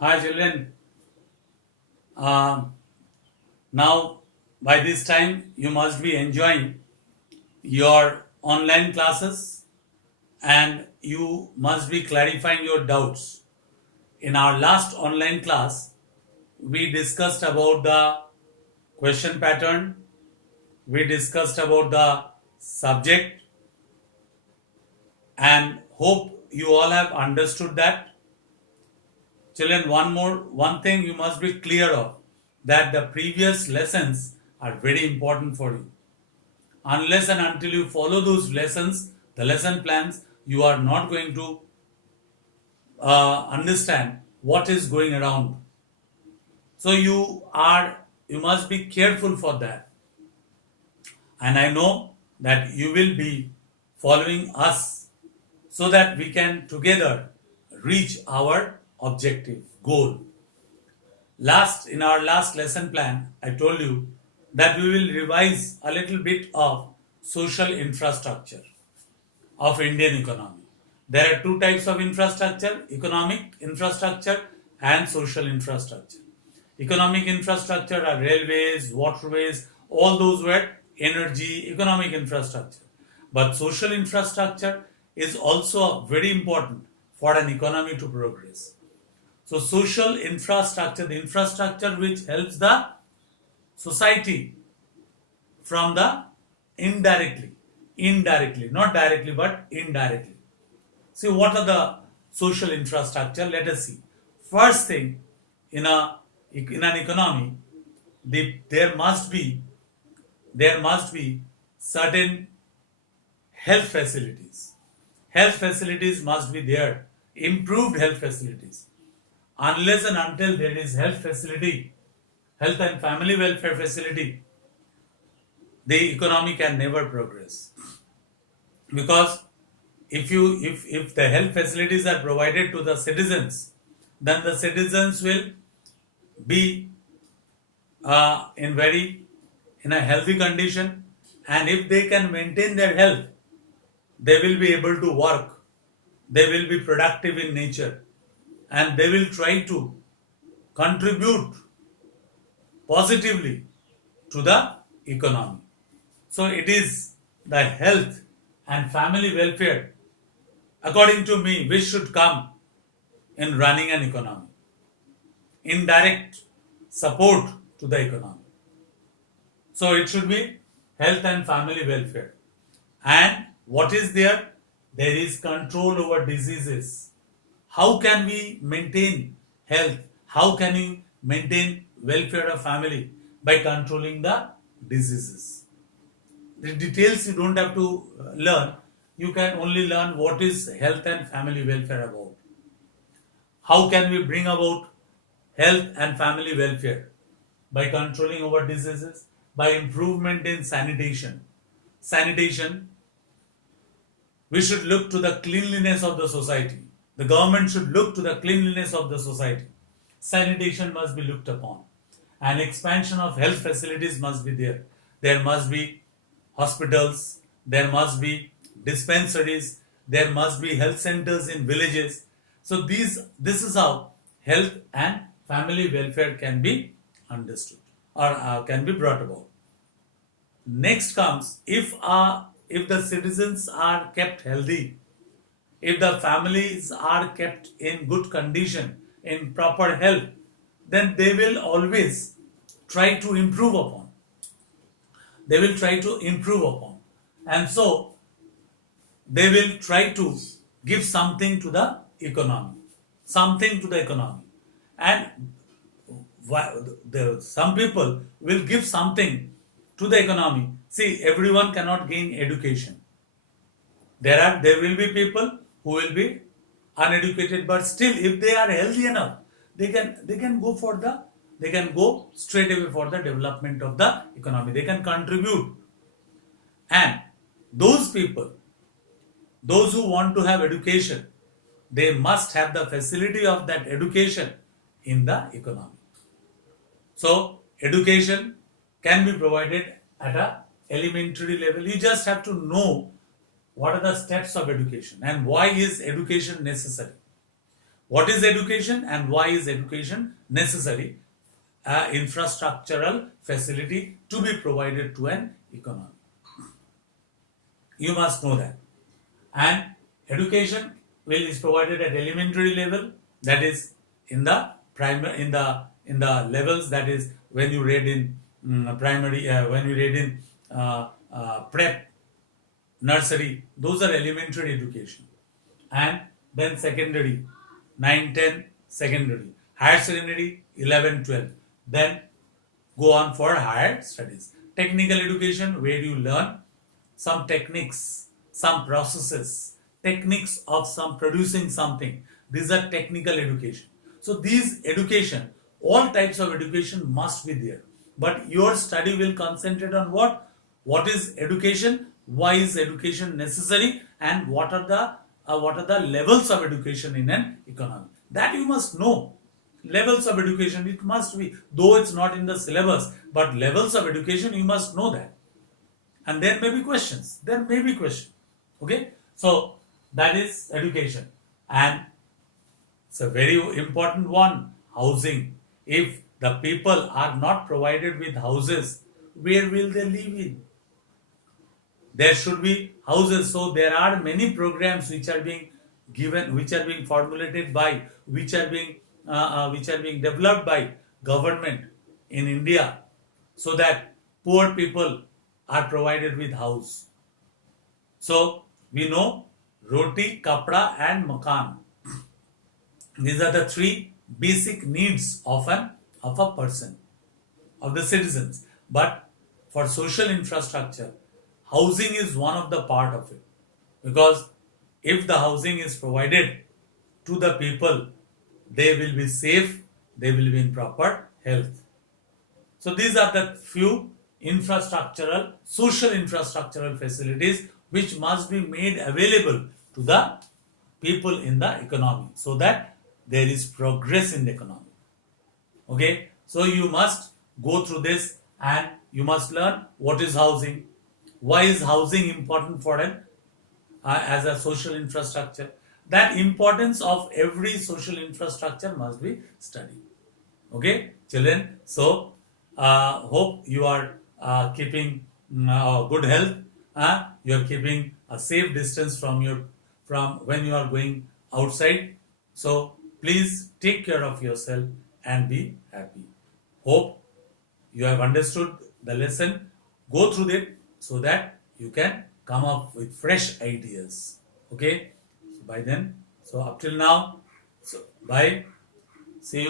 Hi children. Uh, Now by this time you must be enjoying your online classes and you must be clarifying your doubts. In our last online class, we discussed about the question pattern, we discussed about the subject, and hope you all have understood that. Children, one thing you must be clear of, that the previous lessons are very important for you. Unless and until you follow those lessons, the lesson plans, you are not going to understand what is going around. So you must be careful for that. And I know that you will be following us so that we can together reach our objective goal. In our last lesson plan, I told you that we will revise a little bit of social infrastructure of Indian economy. There are two types of infrastructure: economic infrastructure and social infrastructure. Economic infrastructure are railways, waterways, all those were energy, economic infrastructure. But social infrastructure is also very important for an economy to progress. So social infrastructure, the infrastructure which helps the society from the indirectly, not directly but indirectly. See, what are the social infrastructure? Let us see. First thing, in an economy, there must be certain health facilities. Health facilities must be there. Improved health facilities. Unless and until there is health and family welfare facility, the economy can never progress. Because if the health facilities are provided to the citizens, then the citizens will be in a healthy condition, and if they can maintain their health, they will be able to work, they will be productive in nature, and they will try to contribute positively to the economy. So it is the health and family welfare, according to me, which should come in running an economy. Indirect support to the economy. So it should be health and family welfare. And what is there? There is control over diseases. How can we maintain health? How can you maintain welfare of family? By controlling the diseases. The details you don't have to learn. You can only learn what is health and family welfare about. How can we bring about health and family welfare? By controlling over diseases, by improvement in sanitation. Sanitation, we should look to the cleanliness of the society. The government should look to the cleanliness of the society. Sanitation must be looked upon. And expansion of health facilities must be there. There must be hospitals, there must be dispensaries, there must be health centers in villages. So this is how health and family welfare can be understood or can be brought about. Next comes, if the citizens are kept healthy, if the families are kept in good condition, in proper health, then they will always try to improve upon. They will try to improve upon. And so they will try to give something to the economy. Something to the economy. And some people will give something to the economy. See, everyone cannot gain education. There will be people who will be uneducated, but still, if they are healthy enough, they can go straight away for the development of the economy. They can contribute, and those people, those who want to have education, they must have the facility of that education in the economy. So education can be provided at a elementary level. You just have to know what are the steps of education and why is education necessary. What is education and why is education necessary? Infrastructural facility to be provided to an economy. You must know that. And education is provided at elementary level, that is in the primary, in the levels, that is when you read in primary, when you read in prep, nursery, those are elementary education. And then secondary, 9, 10, secondary, higher secondary, 11, 12. Then go on for higher studies. Technical education, where you learn some techniques, some processes, techniques of some producing something. These are technical education. So these education, all types of education must be there. But your study will concentrate on what? What is education? Why is education necessary? And what are the levels of education in an economy? That you must know. Levels of education, it must be, though it's not in the syllabus, but levels of education, you must know that. And there may be questions. There may be questions. Okay? So that is education. And it's a very important one, housing. If the people are not provided with houses, where will they live in? There should be houses. So there are many programs which are being given, which are being formulated by, which are being developed by government in India, so that poor people are provided with house. So we know roti, kapda, and makan. These are the three basic needs of a person, of the citizens. But for social infrastructure, housing is one of the part of it. Because if the housing is provided to the people, they will be safe, they will be in proper health. So these are the few infrastructural, social infrastructural facilities which must be made available to the people in the economy, so that there is progress in the economy. Okay, so you must go through this and you must learn what is housing, why is housing important for an as a social infrastructure. That importance of every social infrastructure must be studied. Okay, children. So hope you are keeping good health. You are keeping a safe distance from when you are going outside. So please take care of yourself and be happy. Hope you have understood the lesson. Go through it so that you can come up with fresh ideas. Okay. So by then, so up till now, so bye. See you.